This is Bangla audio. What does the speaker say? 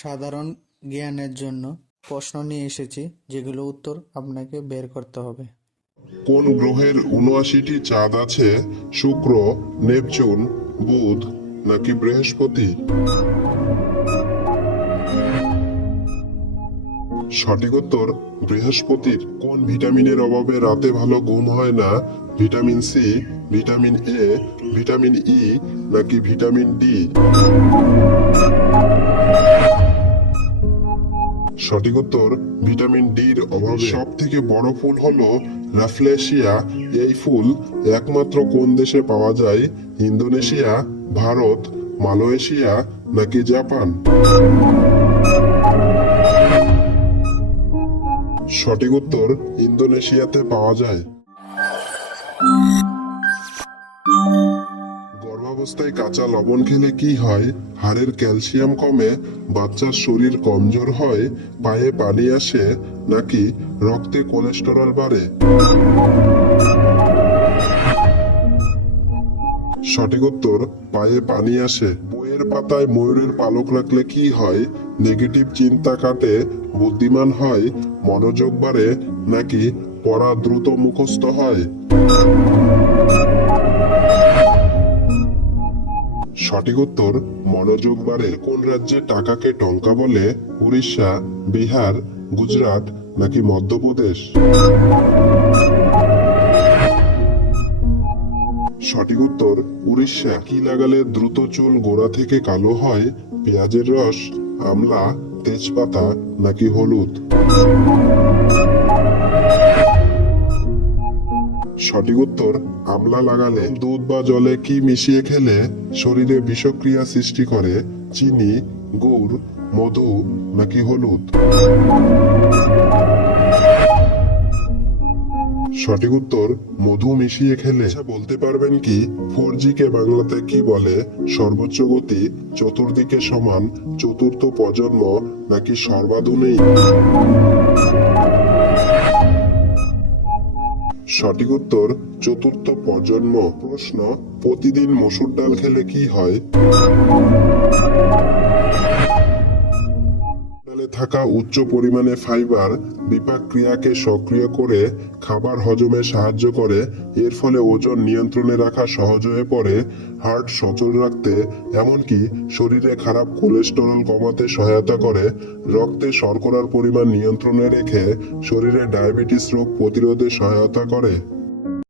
সাধারণ জ্ঞানের জন্য প্রশ্ন নিয়ে এসেছি, যেগুলো উত্তর আপনাকে বের করতে হবে। কোন গ্রহের ৭৯টি চাঁদ আছে? শুক্র, নেপচুন, বুধ নাকি বৃহস্পতি? সঠিক উত্তর বৃহস্পতির। কোন ভিটামিনের অভাবে রাতে ভালো ঘুম হয় না? Vitamin C, vitamin A, vitamin E নাকি ভিটামিন ডি? সঠিক উত্তর ভিটামিন ডির অভাবে। সব থেকে বড় ফুল হলো রাফলেশিয়া। এই ফুল একমাত্র কোন দেশে পাওয়া যায়? ইন্দোনেশিয়া, ভারত, মালয়েশিয়া নাকি জাপান? সঠিক উত্তর ইন্দোনেশিয়াতে পাওয়া যায়। গর্ভাবস্থায় কাঁচা লবণ খেলে কি হয়? হাড়ের ক্যালসিয়াম কমে, বাচ্চার শরীর কমজোর হয়, পায়ে পানি আসে নাকি রক্তে কোলেস্টেরল বাড়ে? সঠিক উত্তর পায়ে পানি আসে। বইয়ের পাতায় ময়ূরের পালক রাখলে কি হয়? নেগেটিভ চিন্তা কাটে, বুদ্ধিমান হয়, মনোযোগ বাড়ে নাকি পড়া দ্রুত মুখস্থ হয়? সঠিক উত্তর মনোযোগ বাড়ে। কোন রাজ্যে টাকাকে টঙ্কা বলে? উড়িষ্যা, বিহার, গুজরাট নাকি মধ্যপ্রদেশ? সঠিক উত্তর উড়িষ্যা। কি লাগালে দ্রুত চুল গোড়া থেকে কালো হয়? পেঁয়াজের রস, আমলা, তেজপাতা নাকি হলুদ? সঠিক উত্তর আমলা লাগালে। দুধ বা জলে কি মিশিয়ে খেলে শরীরে বিষক্রিয়া সৃষ্টি করে? চিনি, গুড়, মধু নাকি হলুদ? সঠিক উত্তর মধু মিশিয়ে খেলে। আচ্ছা, বলতে পারবেন কি 4G কে বাংলাতে কি বলে? সর্বোচ্চ গতি, চতুর্দিকে সমান, চতুর্থ প্রজন্ম নাকি সর্বাধুনিক? সঠিক উত্তর চতুর্থ প্রজন্ম। প্রশ্ন, প্রতিদিন মসুর ডাল খেলে কি হয়? ডালে থাকা উচ্চ পরিমাণে ফাইবার বিপাক ক্রিয়াকে সক্রিয় করে খাবার হজমে সাহায্য করে। এর ফলে ওজন নিয়ন্ত্রণে রাখা সহজ হয়ে পড়ে, হার্ট সচল রাখতে, এমনকি শরীরে খারাপ কোলেস্টেরল কমাতে সহায়তা করে, রক্তে শর্করার পরিমাণ নিয়ন্ত্রণে রেখে শরীরে ডায়াবেটিস রোগ প্রতিরোধে সহায়তা করে।